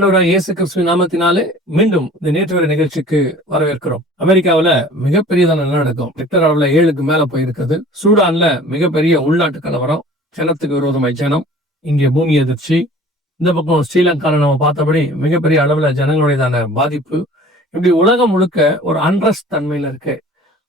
ஆண்டவராக இயேசு கிறிஸ்துவின் நாமத்தினாலே மீண்டும் இந்த நேற்று வரை நிகழ்ச்சிக்கு வரவேற்கிறோம். அமெரிக்காவுல மிகப்பெரியதான நடக்கும். ரிக்டர் அளவுல ஏழுக்கு மேல போயிருக்குது சூடான்ல மிகப்பெரிய உள்நாட்டு கலவரம். ஜனத்துக்கு விரோதமாய் ஜனம். இங்கே பூமி எதிர்ச்சி இந்த பக்கம் ஸ்ரீலங்கால நம்ம பார்த்தபடி மிகப்பெரிய அளவுல ஜனங்களுடையதான பாதிப்பு. இப்படி உலகம் முழுக்க ஒரு அன்ரஸ்ட் தன்மையில இருக்கு.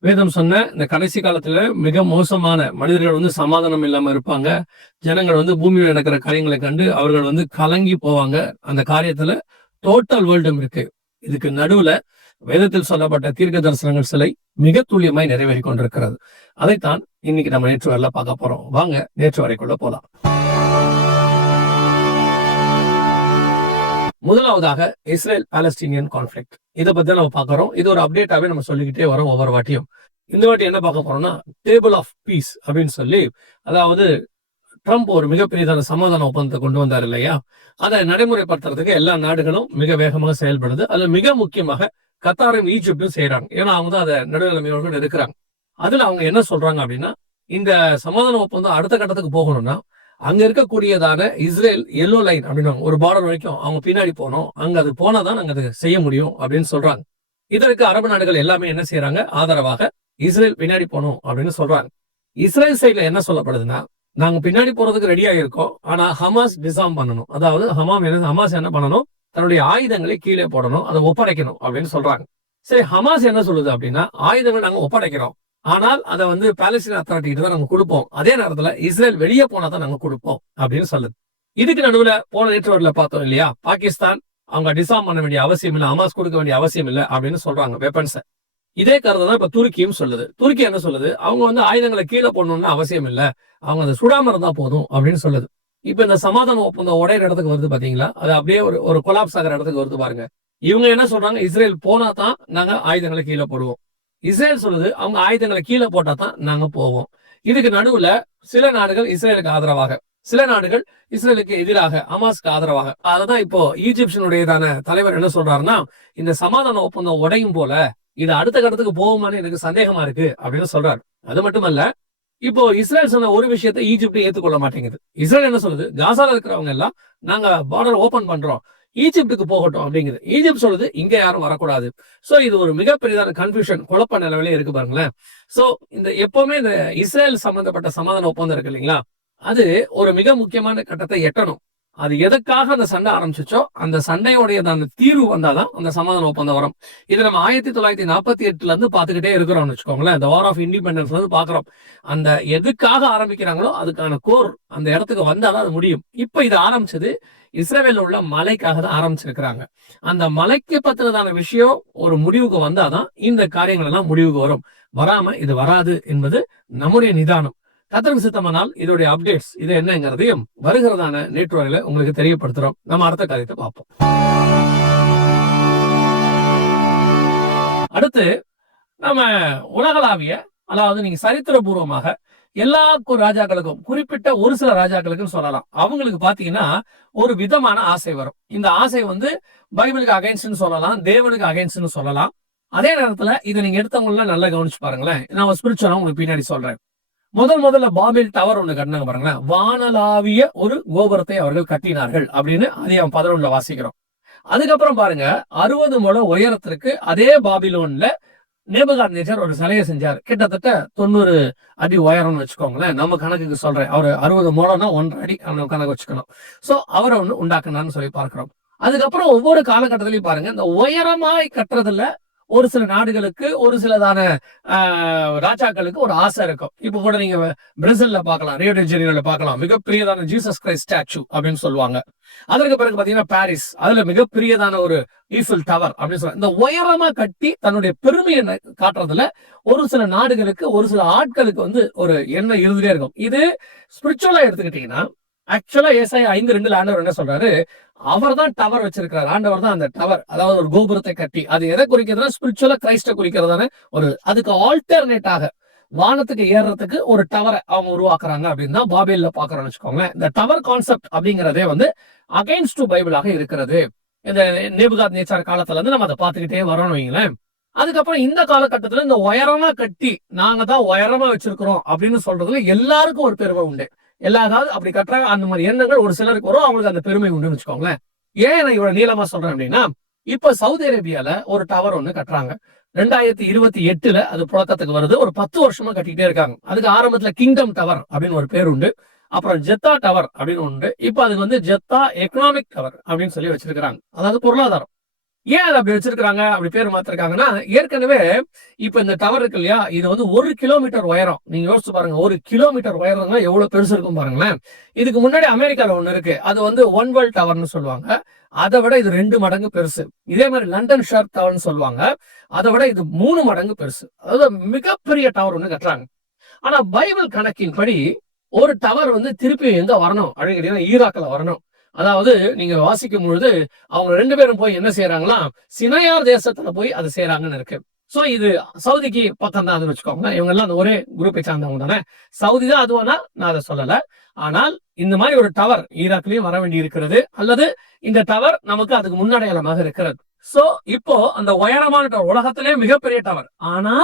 வேதம் சொன்ன இந்த கடைசி காலத்துல மிக மோசமான மனிதர்கள் வந்து சமாதானம் இல்லாம இருப்பாங்க. ஜனங்கள் வந்து பூமியில் நடக்கிற காரியங்களை கண்டு அவர்கள் வந்து கலங்கி போவாங்க. அந்த காரியத்துல டோட்டல் வேர்ல்டும் இருக்கு. இதுக்கு நடுவுல வேதத்தில் சொல்லப்பட்ட தீர்க்க தரிசனங்கள் சிலை மிக துல்லியமாய் நிறைவேறி கொண்டிருக்கிறது. அதைத்தான் இன்னைக்கு நம்ம நேற்று வரல பார்க்க போறோம். வாங்க நேற்று வரைக்குள்ள போலாம். முதலாவதாக இஸ்ரேல் பாலஸ்தீனியன் கான்ஃபிளிக் இதை பத்தி நம்ம பார்க்கறோம் இது ஒரு அப்டேட்டாவே நம்ம சொல்லிக்கிட்டே வரோம் ஒவ்வொரு வாட்டியும். இந்த வாட்டி என்ன பார்க்க போறோம்னா டேபிள் ஆஃப் பீஸ் அப்படின்னு சொல்லி அதாவது ட்ரம்ப் ஒரு மிகப்பெரியதான சமாதான ஒப்பந்தத்தை கொண்டு வந்தார் இல்லையா? அதை நடைமுறைப்படுத்துறதுக்கு எல்லா நாடுகளும் மிக வேகமாக செயல்படுது. அதுல மிக முக்கியமாக கத்தாரும் ஈஜிப்டும் செய்யறாங்க ஏன்னா அவங்க தான் அதை நடுநிலைமையோடு இருக்கிறாங்க. அதுல அவங்க என்ன சொல்றாங்க அப்படின்னா இந்த சமாதான ஒப்பந்தம் அடுத்த கட்டத்துக்கு போகணும்னா அங்க இருக்கக்கூடியதான இஸ்ரேல் எல்லோ லைன் அப்படின்னு ஒரு பார்டர் வரைக்கும் அவங்க பின்னாடி போனோம் அங்க அது போனாதான் நாங்க அதை செய்ய முடியும் அப்படின்னு சொல்றாங்க. இதற்கு அரபு நாடுகள் எல்லாமே என்ன செய்யறாங்க ஆதரவாக இஸ்ரேல் பின்னாடி போகணும் அப்படின்னு சொல்றாங்க. இஸ்ரேல் சைட்ல என்ன சொல்லப்படுதுன்னா நாங்க பின்னாடி போறதுக்கு ரெடியா இருக்கோம் ஆனா ஹமாஸ் டிசாம் பண்ணணும். அதாவது ஹமாம் என்ன ஹமாஸ் என்ன பண்ணணும்? தன்னுடைய ஆயுதங்களை கீழே போடணும். அதை ஒப்படைக்கணும் அப்படின்னு சொல்றாங்க. சரி ஹமாஸ் என்ன சொல்லுது அப்படின்னா ஆயுதங்கள் நாங்க ஒப்படைக்கிறோம். ஆனால் அதை வந்து பாலஸ்தீன் அத்தாரிட்டி தான் நாங்க கொடுப்போம். அதே நேரத்துல இஸ்ரேல் வெளியே போனா தான் நாங்க கொடுப்போம் அப்படின்னு சொல்லுது. இதுக்கு நடுவுல போன நேற்று பார்த்தோம் இல்லையா? பாகிஸ்தான் அவங்க டிசாம் பண்ண வேண்டிய அவசியம் இல்லை அமாஸ் கொடுக்க வேண்டிய அவசியம் இல்லை அப்படின்னு சொல்றாங்க வெப்பன்ஸை இதே கருத்தை தான் இப்ப துருக்கியும் சொல்லுது. துருக்கி என்ன சொல்லுது? அவங்க வந்து ஆயுதங்களை கீழே போடணும்னு அவசியம் இல்லை. அவங்க அதை சுடாம இருந்தா போதும் அப்படின்னு சொல்லுது. இப்ப இந்த சமாதான ஒப்பந்தம் உடையிற இடத்துக்கு வருது பாத்தீங்களா? அது அப்படியே ஒரு ஒரு கொலாப்ஸ் ஆகிற இடத்துக்கு வருது பாருங்க. இவங்க என்ன சொல்றாங்க? இஸ்ரேல் போனா தான் நாங்க ஆயுதங்களை கீழே போடுவோம். இஸ்ரேல் சொல்லுது அவங்க ஆயுதங்களை கீழே போட்டா தான் நாங்க போவோம். இதுக்கு நடுவுல சில நாடுகள் இஸ்ரேலுக்கு ஆதரவாக சில நாடுகள் இஸ்ரேலுக்கு எதிராக அமாஸ்க்கு ஆதரவாக. அததான் இப்போ ஈஜிப்சியனுடையதான தலைவர் என்ன சொல்றாருன்னா இந்த சமாதான ஒப்பந்தம் உடையும் போல இது அடுத்த கட்டத்துக்கு போகுமான்னு எனக்கு சந்தேகமா இருக்கு அப்படின்னு சொல்றாரு. அது மட்டுமல்ல இப்போ இஸ்ரேல் சொன்ன ஒரு விஷயத்தை ஈஜிப்ட் ஏத்துக்கொள்ள மாட்டேங்குது. இஸ்ரேல் என்ன சொல்லுது? காசால இருக்கிறவங்க எல்லாம் நாங்க பார்டர் ஓபன் பண்றோம். ஈஜிப்டுக்கு போகட்டும் அப்படிங்குது. ஈஜிப்ட் சொல்லுது இங்க யாரும் வரக்கூடாது. சோ இது ஒரு மிகப்பெரியதான கன்ஃபியூஷன் குழப்ப நிலவிலே இருக்கு பாருங்களேன். சோ இந்த எப்பவுமே இந்த இஸ்ரேல் சம்பந்தப்பட்ட சமாதான ஒப்பந்தம் இருக்கு இல்லைங்களா? அது ஒரு மிக முக்கியமான கட்டத்தை எட்டணும். அது எதுக்காக அந்த சண்டை ஆரம்பிச்சிச்சோ அந்த சண்டையோடைய அந்த தீர்வு வந்தாதான் அந்த சமாதான ஒப்பந்தம் வரும். இது நம்ம ஆயிரத்தி தொள்ளாயிரத்தி நாற்பத்தி எட்டுல இருந்து பாத்துக்கிட்டே இருக்கிறோம்னு வச்சுக்கோங்களேன். இந்த வார் ஆஃப் இண்டிபெண்டன்ஸ்ல இருந்து பாக்குறோம் அந்த எதுக்காக ஆரம்பிக்கிறாங்களோ அதுக்கான கோர் அந்த இடத்துக்கு வந்தாதான் அது முடியும். இப்ப இது ஆரம்பிச்சது இஸ்ரேவேல உள்ள மலைக்காக தான் ஆரம்பிச்சிருக்கிறாங்க. அந்த மலைக்கு பத்தினதான விஷயம் ஒரு முடிவுக்கு வந்தாதான் இந்த காரியங்கள் எல்லாம் முடிவுக்கு வரும். வராம இது வராது என்பது நம்முடைய நிதானம். கத்தருக்கு சித்தமானால் இதோடைய அப்டேட்ஸ் இது என்னங்கிறதையும் வருகிறதான நேற்று வரையில உங்களுக்கு தெரியப்படுத்துறோம். நம்ம அடுத்த காரியத்தை பார்ப்போம். அடுத்து நம்ம உலகளாவிய அதாவது நீங்க சரித்திரபூர்வமாக எல்லா ராஜாக்களுக்கும் குறிப்பிட்ட ஒரு சில ராஜாக்களுக்கும் சொல்லலாம். அவங்களுக்கு பாத்தீங்கன்னா ஒரு விதமான ஆசை வரும். இந்த ஆசை வந்து பைபிளுக்கு அகைன்ஸ்ட்னு சொல்லலாம் தேவனுக்கு அகைன்ஸ்ட்னு சொல்லலாம். அதே நேரத்துல இதை நீங்க எடுத்தவங்கள நல்லா கவனிச்சு பாருங்களேன். நான் ஸ்பிரிச்சுவலா உங்களுக்கு பின்னாடி சொல்றேன். முதல் முதல்ல பாபில் டவர் ஒண்ணு கட்டினாங்க பாருங்களேன். வானலாவிய ஒரு கோபுரத்தை அவர்கள் கட்டினார்கள் அப்படின்னு அதையும் பதினொன்றுல வாசிக்கிறோம். அதுக்கப்புறம் பாருங்க அறுபது முழம் உயரத்திற்கு அதே பாபிலோன்ல நேபகாத் நேச்சர் ஒரு சிலையை செஞ்சார். கிட்டத்தட்ட தொண்ணூறு அடி உயரம்னு வச்சுக்கோங்களேன். நம்ம கணக்குக்கு சொல்றேன். அவர் அறுபது மூலம்னா ஒன்றரை அடி கணக்கு வச்சுக்கணும். சோ அவரை ஒண்ணு உண்டாக்குனான்னு சொல்லி பார்க்கிறோம். அதுக்கப்புறம் ஒவ்வொரு காலகட்டத்திலையும் பாருங்க இந்த உயரமாய் கட்டுறதுல ஒரு சில நாடுகளுக்கு ஒரு சிலதான ராஜாக்களுக்கு ஒரு ஆசை இருக்கும். இப்போ கூட நீங்க பிரேசில்ல பார்க்கலாம் ரியோ டெஜெனியோல பார்க்கலாம். மிகப்பெரியதான ஜீசஸ் கிரைஸ்ட் ஸ்டாச்சு அப்படின்னு சொல்லுவாங்க. அதற்கு பிறகு பாத்தீங்கன்னா பாரிஸ் அதுல மிகப்பெரியதான ஒரு ஈஃபில் டவர் அப்படின்னு சொல்ல இந்த உயரமா கட்டி தன்னுடைய பெருமையை காட்டுறதுல ஒரு சில நாடுகளுக்கு ஒரு சில ஆட்களுக்கு வந்து ஒரு எண்ணம் இருந்துட்டே இருக்கும். இது ஸ்பிரிச்சுவலா எடுத்துக்கிட்டீங்கன்னா ஆக்சுவலா ஏசாய் ஐந்து ரெண்டுல ஆண்டவர் என்ன சொல்றாரு? அவர் தான் டவர் வச்சிருக்கிறார். ஆண்டவர் தான் அந்த டவர் அதாவது ஒரு கோபுரத்தை கட்டி அது எதை குறிக்கிறதுனா ஸ்பிரிச்சுவலா கிரைஸ்ட குறிக்கிறதான ஒரு அதுக்கு ஆல்டர்னேட்டாக வானத்துக்கு ஏறுறதுக்கு ஒரு டவரை அவங்க உருவாக்குறாங்க அப்படின்னு தான் பாபேல பாக்குறோம்னு வச்சுக்கோங்களேன். இந்த டவர் கான்செப்ட் அப்படிங்கிறதே வந்து அகைன்ஸ்ட் டு பைபிளாக இருக்கிறது. இந்த நேபுகாத் நேச்சார் காலத்துல இருந்து நம்ம அதை பார்த்துக்கிட்டே வரோம்னு வைங்களேன் அதுக்கப்புறம் இந்த காலகட்டத்துல இந்த உயரமா கட்டி நாங்க தான் உயரமா வச்சிருக்கிறோம் அப்படின்னு சொல்றதுல எல்லாருக்கும் ஒரு பெருமை உண்டு. எல்லா அதாவது அப்படி கட்டுறாங்க அந்த மாதிரி எண்ணங்கள் ஒரு சிலருக்கு வரும் அவங்களுக்கு அந்த பெருமை உண்டுன்னு வச்சுக்கோங்களேன். ஏன் நான் இவ்வளவு நீளமா சொல்றேன் அப்படின்னா இப்ப சவுதி அரேபியால ஒரு டவர் ஒண்ணு கட்டுறாங்க. ரெண்டாயிரத்தி இருபத்தி எட்டுல அது புழக்கத்துக்கு வருது. ஒரு பத்து வருஷமா கட்டிக்கிட்டே இருக்காங்க. அதுக்கு ஆரம்பத்துல கிங்டம் டவர் அப்படின்னு ஒரு பேர் உண்டு. அப்புறம் ஜெத்தா டவர் அப்படின்னு உண்டு. இப்ப அதுக்கு வந்து ஜெத்தா எக்கனாமிக் டவர் அப்படின்னு சொல்லி வச்சிருக்காங்க அதாவது பொருளாதாரம். ஏன் அதை அப்படி வச்சிருக்காங்க அப்படி பேர் மாத்திருக்காங்கன்னா ஏற்கனவே இப்ப இந்த டவர் இருக்கு இல்லையா? இது வந்து ஒரு கிலோமீட்டர் உயரம். நீங்க யோசிச்சு பாருங்க ஒரு கிலோமீட்டர் உயரம்னா எவ்வளவு பெருசு இருக்கும் பாருங்களேன். இதுக்கு முன்னாடி அமெரிக்கால ஒண்ணு இருக்கு. அது வந்து ஒன் வேர்ல்ட் டவர்னு சொல்லுவாங்க. அதை விட இது ரெண்டு மடங்கு பெருசு. இதே மாதிரி லண்டன் ஷார்க் டவர்னு சொல்லுவாங்க. அதை விட இது மூணு மடங்கு பெருசு. அதாவது மிகப்பெரிய டவர் ஒண்ணு கட்டுறாங்க. ஆனா பைபிள் கணக்கின்படி ஒரு டவர் வந்து திருப்பி எங்க வரணும்? அப்படின்னு கேட்டீங்கன்னா ஈராக்ல வரணும். அதாவது நீங்க வாசிக்கும் பொழுது அவங்க ரெண்டு பேரும் போய் என்ன செய்யறாங்களா சினையார் தேசத்துல போய் அது செய்யறாங்கன்னு இருக்கு. சோ இது சவுதிக்கு பக்கம் தான் அதுன்னு வச்சுக்கோங்க. இவங்க எல்லாம் அந்த ஒரே குரூப்பை சார்ந்தவங்க தானே. சவுதி தான் அதுவானா நான் அதை சொல்லல. ஆனால் இந்த மாதிரி ஒரு டவர் ஈராக்லயும் வர வேண்டி இருக்கிறது. அல்லது இந்த டவர் நமக்கு அதுக்கு முன்னடையாளமாக இருக்கிறது. சோ இப்போ அந்த உயரமான டவர் உலகத்திலே மிகப்பெரிய டவர் ஆனா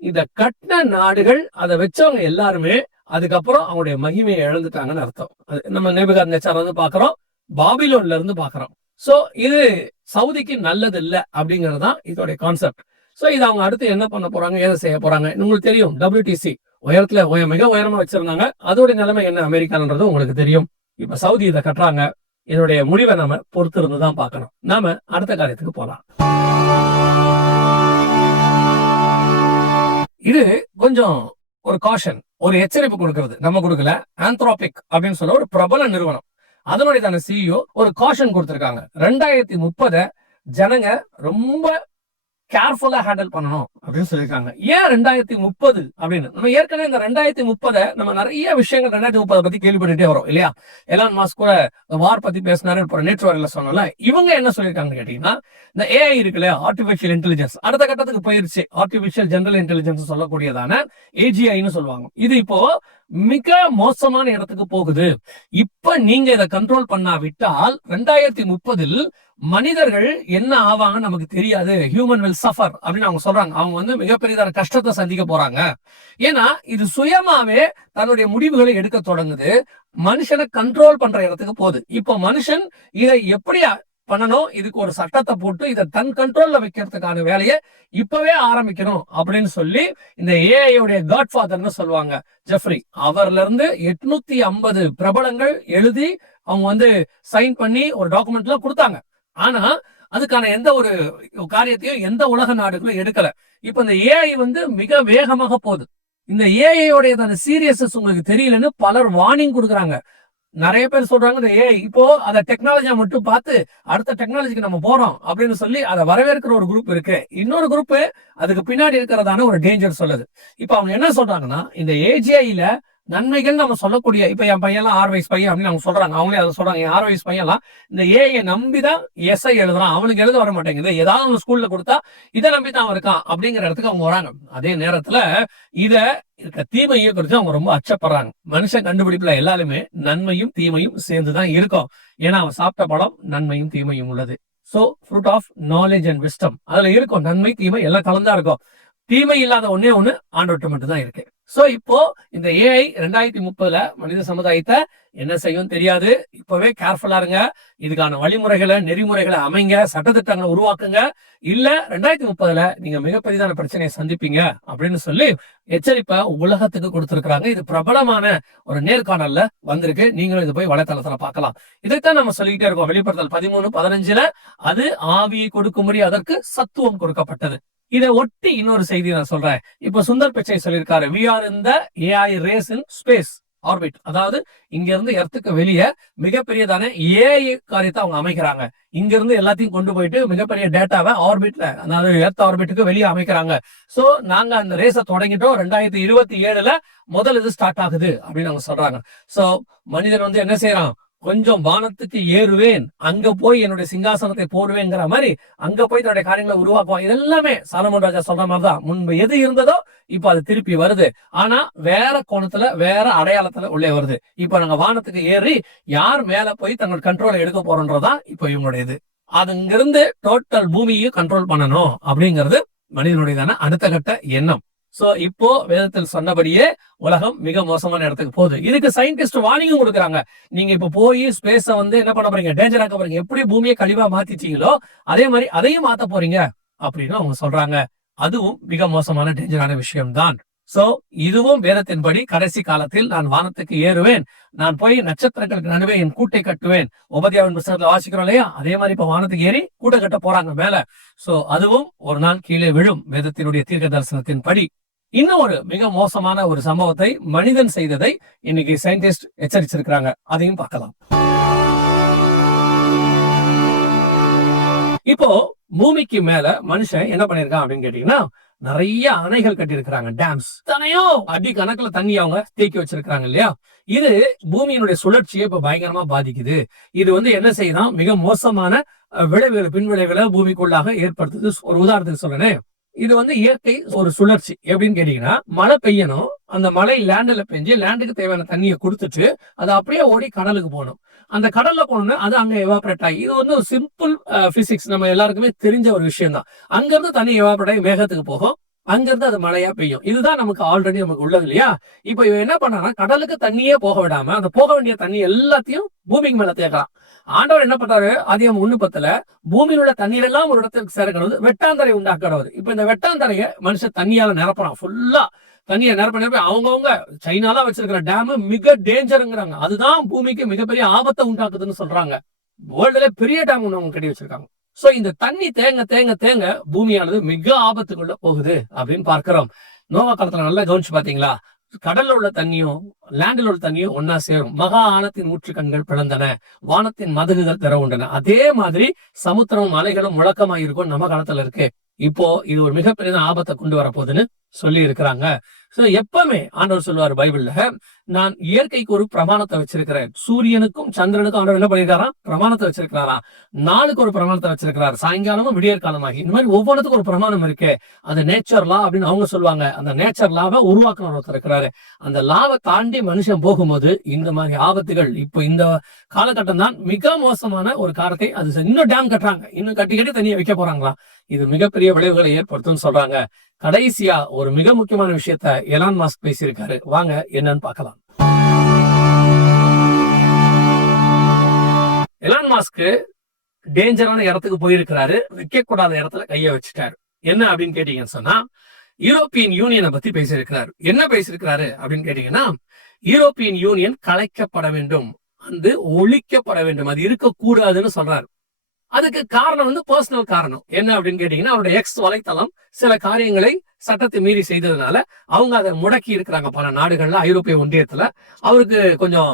இத கட்டின நாடுகள் அதை வச்சவங்க எல்லாருமே அதுக்கப்புறம் அவங்களுடைய மகிமையை இழந்துட்டாங்கன்னு அர்த்தம். அது நம்ம நேபுகார் நெச்சார் வந்து பாக்குறோம் பாபிலோன்ல இருந்து பாக்குறோம். சோ இது சவுதிக்கு நல்லது இல்ல அப்படிங்கறதுதான் இதோடைய கான்செப்ட் சோ இது அவங்க அடுத்து என்ன பண்ண போறாங்க ஏதை செய்ய போறாங்க? உங்களுக்கு தெரியும் டபிள்யூடிசி உயரத்துல மிக உயரமா வச்சிருந்தாங்க. அதோட நிலைமை என்ன? அமெரிக்கான்றது உங்களுக்கு தெரியும். இப்ப சவுதி இதை கட்டுறாங்க. இதனுடைய முடிவை நாம பொறுத்து இருந்துதான் தான் பார்க்கணும். நாம அடுத்த காரியத்துக்கு போலாம். இது கொஞ்சம் ஒரு காஷன் ஒரு எச்சரிப்பு கொடுக்கறது. நம்ம கொடுக்கல ஆந்த்ரோபிக் அப்படின்னு சொல்ல ஒரு பிரபல நிறுவனம். அதனுடைய சிஇஓ ஒரு காஷன் கொடுத்திருக்காங்க. ரெண்டாயிரத்தி முப்பத ஜனங்க ரொம்ப கேர்ஃபுல்லா ஹேண்டில் பண்ணணும் அப்படின்னு சொல்லியிருக்காங்க. ஏன் ரெண்டாயிரத்தி முப்பது அப்படின்னு? நம்ம ஏற்கனவே இந்த ரெண்டாயிரத்தி முப்பத நம்ம நிறைய விஷயங்கள் ரெண்டாயிரத்தி முப்பதை பத்தி கேள்விப்பட்டுட்டே வரோம் இல்லையா? எலான் மாஸ்க் கூட வார் பத்தி பேசினாரு நேற்று வரையில சொன்னல இவங்க என்ன சொல்லியிருக்காங்கன்னு கேட்டீங்கன்னா இந்த ஏஐ இருக்குல்ல ஆர்டிபிஷியல் இன்டெலிஜென்ஸ் அடுத்த கட்டத்துக்கு போயிருச்சு. ஆர்டிபிஷியல் ஜெனரல் இன்டெலிஜென்ஸ் சொல்லக்கூடியதான ஏஜிஐன்னு சொல்லுவாங்க. இது இப்போ மிக மோசமான இடத்துக்கு போகுது. இப்ப நீங்க இதை கண்ட்ரோல் பண்ணாவிட்டால் ரெண்டாயிரத்தி முப்பதில் மனிதர்கள் என்ன ஆவாங்கன்னு நமக்கு தெரியாது. ஹியூமன் வில் சஃபர் அப்படின்னு அவங்க சொல்றாங்க. அவங்க வந்து மிகப்பெரியதான கஷ்டத்தை சந்திக்க போறாங்க. ஏன்னா இது சுயமாவே தன்னுடைய முடிவுகளை எடுக்க தொடங்குது. மனுஷனை கண்ட்ரோல் பண்ற இடத்துக்கு போகுது. இப்போ மனுஷன் இதை எப்படி பண்ணணும். இதுக்கு ஒரு சட்டத்தை போட்டு இதை தன் கண்ட்ரோல்ல வைக்கிறதுக்கான வேலையை இப்பவே ஆரம்பிக்கணும் அப்படின்னு சொல்லி இந்த ஏஐயோடைய காட் ஃபாதர்னு சொல்லுவாங்க. ஜெஃப்ரி அவர்ல இருந்து எட்நூத்தி ஐம்பது பிரபலங்கள் எழுதி அவங்க வந்து சைன் பண்ணி ஒரு டாக்குமெண்ட்ல கொடுத்தாங்க. ஆனா அதுக்கான எந்த ஒரு காரியத்தையும் எந்த உலக நாடுகளும் எடுக்கல. இப்ப இந்த ஏஐ வந்து மிக வேகமாக போகுது. இந்த ஏஐயோடைய சீரியஸஸ் உங்களுக்கு தெரியலன்னு பலர் வார்னிங் கொடுக்குறாங்க. நிறைய பேர் சொல்றாங்க ஏய் இப்போ அந்த டெக்னாலஜியா மட்டும் பார்த்து அடுத்த டெக்னாலஜிக்கு நம்ம போறோம் அப்படின்னு சொல்லி அதை வரவேற்கிற ஒரு குரூப் இருக்கு. இன்னொரு குரூப் அதுக்கு பின்னாடி இருக்கிறதான ஒரு டேஞ்சர் சொல்லுது. இப்போ அவங்க என்ன சொல்றாங்கன்னா இந்த ஏஜிஐல நன்மைகள் நம்ம சொல்லக்கூடிய இப்ப என் பையன்லாம் ஆறு வயசு பையன் அப்படின்னு அவங்க சொல்றாங்க. அவங்களே அதை சொல்றாங்க. என் ஆறு வயசு பையன்லாம் இந்த ஏஐ நம்பிதான் எஸ்ஐ எழுதுறான். அவனுக்கு எழுத வர மாட்டேங்குது. ஏதாவது ஒன்று ஸ்கூல்ல கொடுத்தா இதை நம்பி தான் இருக்கான் அப்படிங்கிற இடத்துக்கு அவங்க வராங்க. அதே நேரத்துல இத இருக்க தீமையை குறித்து அவங்க ரொம்ப அச்சப்படுறாங்க. மனுஷன் கண்டுபிடிப்புல எல்லாருமே நன்மையும் தீமையும் சேர்ந்துதான் இருக்கும். ஏன்னா அவன் சாப்பிட்ட படம் நன்மையும் தீமையும் உள்ளது. So fruit of knowledge and wisdom அதுல இருக்கும் நன்மை தீமை எல்லாம் கலந்தா இருக்கும். தீமை இல்லாத ஒன்னே ஒண்ணு ஆண்டோட்டு மட்டும் தான் இருக்கு. சோ இப்போ இந்த ஏஐ ரெண்டாயிரத்தி முப்பதுல மனித சமுதாயத்தை என்ன செய்யும் தெரியாது. இப்பவே கேர்ஃபுல்லா இருங்க. இதுக்கான வழிமுறைகளை நெறிமுறைகளை அமைங்க சட்டத்திட்டங்களை உருவாக்குங்க. இல்ல ரெண்டாயிரத்தி முப்பதுல நீங்க மிகப்பெரியதான பிரச்சனையை சந்திப்பீங்க அப்படின்னு சொல்லி எச்சரிப்பை உலகத்துக்கு கொடுத்திருக்கிறாங்க. இது பிரபலமான ஒரு நேர்காணல்ல வந்திருக்கு. நீங்களும் இது போய் வலைத்தளத்துல பார்க்கலாம். இதைத்தான் நம்ம சொல்லிக்கிட்டே இருக்கோம். வெளிப்படுத்தல் பதிமூணு பதினஞ்சுல அது ஆவியை கொடுக்கும்படி அதற்கு சத்துவம் கொடுக்கப்பட்டது. இதை ஒட்டி இன்னொரு செய்தி நான் சொல்றேன். இப்ப சுந்தர் பிச்சை சொல்லியிருக்காரு. வி ஆர் இந்த AI race in space orbit அதாவது இங்க இருந்து எர்த்துக்கு வெளியே மிகப்பெரியதான ஏஐ காரியத்தை அவங்க அமைக்கிறாங்க. இங்க இருந்து எல்லாத்தையும் கொண்டு போயிட்டு மிகப்பெரிய டேட்டாவை ஆர்பிட்ல அதாவது எர்த் ஆர்பிட்டுக்கு வெளியே அமைக்கிறாங்க. சோ நாங்க அந்த ரேஸை தொடங்கிட்டோம். ரெண்டாயிரத்தி இருபத்தி ஏழுல முதல் இது ஸ்டார்ட் ஆகுது அப்படின்னு அவங்க சொல்றாங்க. சோ மனிதன் வந்து என்ன செய்யறான்? கொஞ்சம் வானத்துக்கு ஏறுவேன். அங்க போய் என்னுடைய சிங்காசனத்தை போடுவேங்கிற மாதிரி அங்க போய் தன்னுடைய காரியங்களை உருவாக்குவான். இதெல்லாமே சாலமன் ராஜா சொல்ற மாதிரிதான். முன்பு எது இருந்ததோ இப்ப அது திருப்பி வருது. ஆனா வேற கோணத்துல வேற அடையாளத்துல உள்ளே வருது. இப்ப நாங்க வானத்துக்கு ஏறி யார் மேல போய் தங்கள் கண்ட்ரோலை எடுக்க போறோன்றதான் இப்ப இவங்களுடைய இது அதுங்கிருந்து டோட்டல் பூமியையும் கண்ட்ரோல் பண்ணணும் அப்படிங்கிறது மனிதனுடையதான அடுத்த கட்ட எண்ணம். சோ இப்போ வேதத்தில் சொன்னபடியே உலகம் மிக மோசமான இடத்துக்கு போகுது. இதுக்கு சயின்டிஸ்ட் வார்னிங்கும் கொடுக்குறாங்க. நீங்க இப்ப போய் ஸ்பேஸ வந்து என்ன பண்ண போறீங்க? டேஞ்சர் ஆக்க போறீங்க. எப்படி பூமியை கழிவா மாத்திட்டீங்களோ அதே மாதிரி அதையும் மாத்த போறீங்க அப்படின்னு அவங்க சொல்றாங்க. அதுவும் மிக மோசமான டேஞ்சரான விஷயம்தான். சோ இதுவும் வேதத்தின்படி கடைசி காலத்தில் நான் வானத்துக்கு ஏறுவேன். நான் போய் நட்சத்திரங்களுக்கு நடுவே என் கூட்டை கட்டுவேன். உபதியாவின் புஸ்தகத்துல வாசிக்கிறோம் இல்லையா? அதே மாதிரி இப்ப வானத்துக்கு ஏறி கூட்ட கட்ட போறாங்க மேல. சோ அதுவும் ஒரு நாள் கீழே விழும் வேதத்தினுடைய தீர்க்க தரிசனத்தின் படி இன்னும் ஒரு மிக மோசமான ஒரு சம்பவத்தை மனிதன் செய்ததை இன்னைக்கு சயின்டிஸ்ட் எச்சரிச்சிருக்கிறாங்க. அதையும் பார்க்கலாம். இப்போ பூமிக்கு மேல மனுஷன் என்ன பண்ணிருக்கான் அப்படின்னு கேட்டீங்கன்னா நிறைய அணைகள் கட்டியிருக்கிறாங்க டேம்ஸ் தனையோ அடி கணக்குல தண்ணி அவங்க தேக்கி வச்சிருக்காங்க இல்லையா? இது பூமியினுடைய சுழற்சியை இப்ப பயங்கரமா பாதிக்குது. இது வந்து என்ன செய்யுதான் மிக மோசமான அஹ், விளைவுகளை பின்விளைவுகளை பூமிக்குள்ளாக ஏற்படுத்துது. ஒரு உதாரணத்துக்கு சொல்றேன். இது வந்து இயற்கை ஒரு சுழற்சி. எப்படின்னு கேட்டீங்கன்னா மழை பெய்யணும் அந்த மழை லேண்டில் பெஞ்சு லேண்டுக்கு தேவையான தண்ணியை கொடுத்துட்டு அது அப்படியே ஓடி கடலுக்கு போகணும். அந்த கடல்ல போனோம்னா அது அங்க எவாபரேட் ஆகி இது வந்து ஒரு சிம்பிள் பிசிக்ஸ் uh, நம்ம எல்லாருக்குமே தெரிஞ்ச ஒரு விஷயம் தான் அங்கிருந்து தண்ணி எவாபரேட் ஆகி மேகத்துக்கு போகும். அங்கிருந்து அது மழையா பெய்யும். இதுதான் நமக்கு ஆல்ரெடி நமக்கு உள்ளது இல்லையா? இப்ப இவன் என்ன பண்ணானா கடலுக்கு தண்ணியே போக விடாம அந்த போக வேண்டிய தண்ணி எல்லாத்தையும் பூமிக்கு மேல தேக்கலாம் ஆண்டவர் என்ன பண்றாரு? அதிகம் ஒண்ணு பத்துல பூமியில் உள்ள தண்ணீர் எல்லாம் ஒரு இடத்துக்கு சேர்க்கிறது வெட்டாந்தரை உண்டாக்குறவர் இப்ப இந்த வெட்டாந்தரையை மனுஷன் தண்ணியால நிரப்புறான் ஃபுல்லா தண்ணியை நிரப்ப நிரப்ப அவங்கவுங்க சைனால வச்சிருக்கிற டேம் மிக டேஞ்சருங்கிறாங்க அதுதான் பூமிக்கு மிகப்பெரிய ஆபத்தை உண்டாக்குதுன்னு சொல்றாங்க. வேர்ல்டுல பெரிய டேம் ஒண்ணு அவங்க கட்டி வச்சிருக்காங்க. சோ இந்த தண்ணி தேங்க தேங்க தேங்க பூமியானது மிக ஆபத்துக்குள்ள போகுது அப்படின்னு பார்க்கிறோம். நோவா காலத்துல நல்லா கவனிச்சு பாத்தீங்களா கடல்ல உள்ள தண்ணியும் லேண்டில் உள்ள தண்ணியும் ஒன்னா சேரும். மகா ஆழத்தின் ஊற்றுக்கண்கள் பிளந்தன. வானத்தின் மதகுகள் திறவுண்டன அதே மாதிரி சமுத்திரம் மலைகளும் முழக்கமா இருக்கும் நம்ம காலத்துல இருக்கு. இப்போ இது ஒரு மிகப்பெரிய ஆபத்தை கொண்டு வரப்போகுதுன்னு சொல்லி இருக்கிறாங்க சோ எப்பவுமே ஆண்டவர் சொல்லுவார் பைபிள்ல நான் இயற்கைக்கு ஒரு பிரமாணத்தை வச்சிருக்கிறேன். சூரியனுக்கும் சந்திரனுக்கும் ஆண்டவர் என்ன பண்ணிருக்காராம் பிரமாணத்தை வச்சிருக்கிறாரா? நாளுக்கு ஒரு பிரமாணத்தை வச்சிருக்கிறார். சாயங்காலமும் விடியற் காலமாகி இந்த மாதிரி ஒவ்வொன்றுக்கும் ஒரு பிரமாணம் இருக்கு. அந்த நேச்சர் லா அப்படின்னு அவங்க சொல்லுவாங்க. அந்த நேச்சர் லாவை உருவாக்கின ஒருத்தர் இருக்கிறாரு. அந்த லாவை தாண்டி மனுஷன் போகும்போது இந்த மாதிரி ஆபத்துகள் இப்போ இந்த காலகட்டம் தான் மிக மோசமான ஒரு காரத்தை அது இன்னும் டேம் கட்டுறாங்க. இன்னும் கட்டி கட்டி தண்ணியை வைக்க போறாங்களா இது மிகப்பெரிய விளைவுகளை ஏற்படுத்தும் சொல்றாங்க. கடைசியா ஒரு மிக முக்கியமான விஷயத்த எலான் மாஸ்க் பேசியிருக்காரு. வாங்க என்னன்னு பார்க்கலாம். எலான் மாஸ்க் டேஞ்சரான இடத்துக்கு போயிருக்கிறாரு. வைக்கக்கூடாத இடத்துல கைய வச்சுட்டாரு. என்ன அப்படின்னு கேட்டீங்கன்னு சொன்னா யூரோப்பியன் யூனியனை பத்தி பேசியிருக்கிறாரு. என்ன பேசியிருக்கிறாரு அப்படின்னு கேட்டீங்கன்னா யூரோப்பியன் யூனியன் கலைக்கப்பட வேண்டும். வந்து ஒழிக்கப்பட வேண்டும். அது இருக்கக்கூடாதுன்னு சொல்றாரு. அதுக்கு காரணம் வந்து பர்சனல் காரணம். என்ன அப்படின்னு கேட்டீங்கன்னா அவருடைய எக்ஸ் வலைத்தளம் சில காரியங்களை சட்டத்தை மீறி செய்ததுனால அவங்க அதை முடக்கி இருக்கிறாங்க. பல நாடுகள்ல ஐரோப்பிய ஒன்றியத்துல. அவருக்கு கொஞ்சம்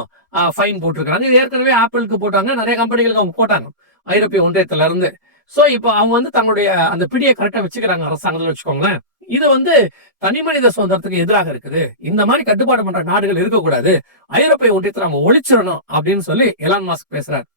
ஃபைன் போட்டிருக்கிறாங்க. இது ஏற்கனவே ஆப்பிளுக்கு போட்டாங்க. நிறைய கம்பெனிகளுக்கு அவங்க போட்டாங்க. ஐரோப்பிய ஒன்றியத்துல இருந்து. சோ இப்போ அவங்க வந்து தங்களுடைய அந்த பிடியை கரெக்டா வச்சுக்கிறாங்க அரசாங்கத்தில் வச்சுக்கோங்களேன். இது வந்து தனி மனித சுதந்திரத்துக்கு எதிராக இருக்குது. இந்த மாதிரி கட்டுப்பாடு பண்ற நாடுகள் இருக்கக்கூடாது. ஐரோப்பிய ஒன்றியத்தை நம்ம ஒழிச்சிடணும் அப்படின்னு சொல்லி எலான் மாஸ்க் பேசுறாரு.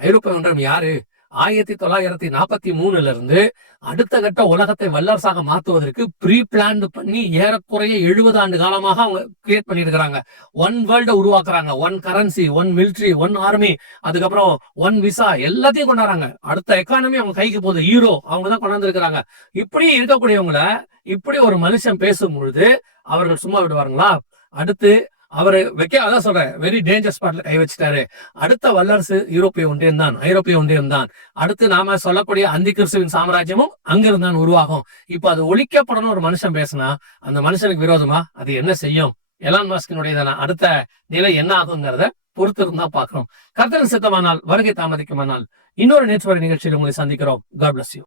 ஐரோப்பிய ஒன்றியம் யாரு? ஆயிரத்தி தொள்ளாயிரத்தி நாற்பத்தி மூணுல இருந்து அடுத்த கட்ட உலகத்தை வல்லரசாக மாற்றுவதற்கு ப்ரீ பிளான் பண்ணி ஏறக்குறைய எழுபது ஆண்டு காலமாக அவங்க கிரியேட் பண்ணிருக்கிறாங்க ஒன் வேர்ல்ட உருவாக்குறாங்க. One currency one military one army அதுக்கப்புறம் ஒன் விசா எல்லாத்தையும் கொண்டாடுறாங்க. அடுத்த எக்கானமி அவங்க கைக்கு போகுது. ஹீரோ அவங்க தான் கொண்டாந்துருக்கிறாங்க. இப்படி இருக்கக்கூடியவங்கள இப்படி ஒரு மனுஷன் பேசும் பொழுது அவர்கள் சும்மா விடுவாருங்களா அடுத்து அவர் வைக்க அதான் சொல்றேன் வெரி டேஞ்சர் ஸ்பாட்ல கை வச்சுட்டாரு. அடுத்த வல்லரசு யூரோப்பிய ஒன்றியம் தான் ஐரோப்பிய ஒன்றியம் தான். அடுத்து நாம சொல்லக்கூடிய அந்தி கிறிஸ்துவின் சாம்ராஜ்யமும் அங்கிருந்தான் உருவாகும். இப்ப அது ஒழிக்கப்படணும் ஒரு மனுஷன் பேசினா அந்த மனுஷனுக்கு விரோதமா அது என்ன செய்யும்? எலான் மாஸ்கினுடைய அடுத்த நிலை என்ன ஆகுங்கிறத பொறுத்து இருந்தா பாக்குறோம் கர்த்தன் சித்தமானால் வருகை தாமதிக்குமானால் இன்னொரு நேற்று வரை நிகழ்ச்சியில் உங்களை சந்திக்கிறோம். God bless you